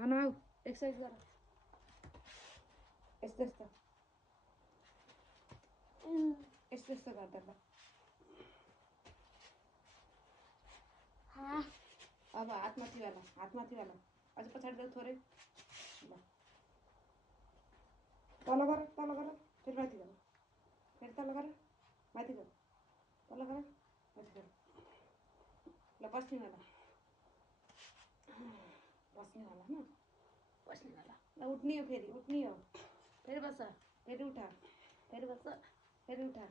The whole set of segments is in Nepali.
हान आऊ एक्सरसाइज गर यस्तो यस्तो यस्तो यस्तो गर्दा ल अब हातमाथि वाला अझ पछाडि जाऊ थोरै ल तल गर फेरि माथि गर फेरि तल गर माथि गर तल गर माथि गर ल बस्ने वाला न बस्ने वाला ल उठ्ने हो फेरि बस फेरि उठा फेरि बस फेरि उठा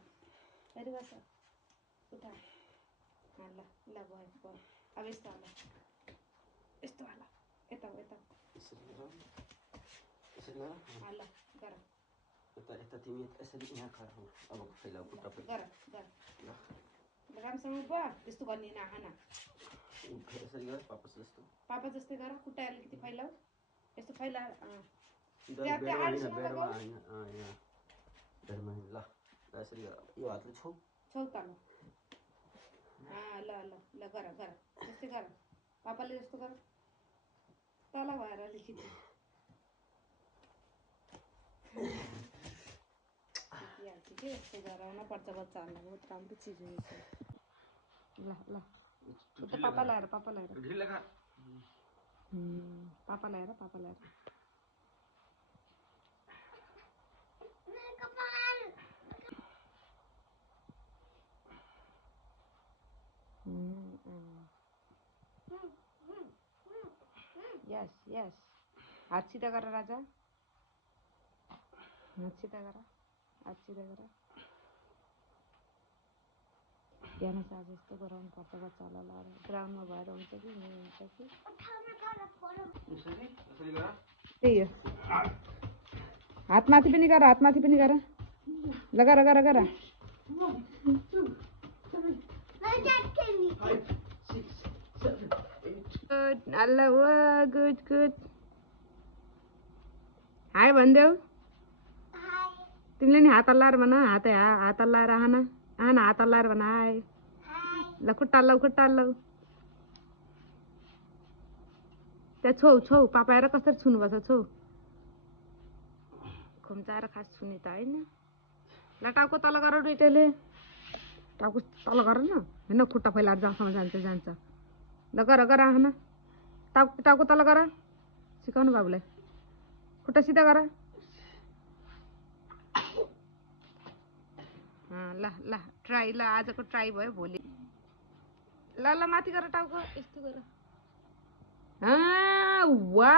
फेरि बस उठा ल ल भयो अब यस्तो वाला यता ल गर यता तिमी यसरी यहाँ खडा हौ अब फैलाऊ खुट्टा गर राम्रोसँग उभ त्यस्तो गर्ने नआन यसरी गर पापा जस्तै गर खुट्टा अलिकति फैलाऊ यस्तो फैला ल यसरी गर यो हातले छौ तल ल गर त्यस्तै गर पापाले जस्तो गर तल भएर अलिकति सिकिहाल्छ कि यस्तो गराउन पर्छ बच्चाहरूलाई बहुत राम्रो चिज हो ल उता पापा ल्याएर पापा ल्याएर यस हात सिधा गर राजा हात सिधा गर बिहान साँझ यस्तो गराउनु पर्छ बच्चालाई लाएर ग्राउन्डमा भएर हुन्छ कि त्यही हो हातमाथि पनि गर ल गर गुड हाई भनिदेऊ तिमीले नि हात हल्लाएर भन हात हल्लाएर आन हात हल्लाएर भन हाई ल खुट्टा हल्लाऊ त्यहाँ छौ पापा हेर कसरी छुनुपर्छ छौ खुम्चाएर खास छुने त होइन ल टाउको तल गर दुइटैले टाउको तल गर न होइन खुट्टा फैलाएर जहाँसम्म जान्छ ल गर आन टाउको तल गर सिकाउनु बाबुलाई खुट्टा सिधा गर ल ट्राई ल आजको ट्राई भयो भोलि ल माथि गर टाउको यस्तो गर वा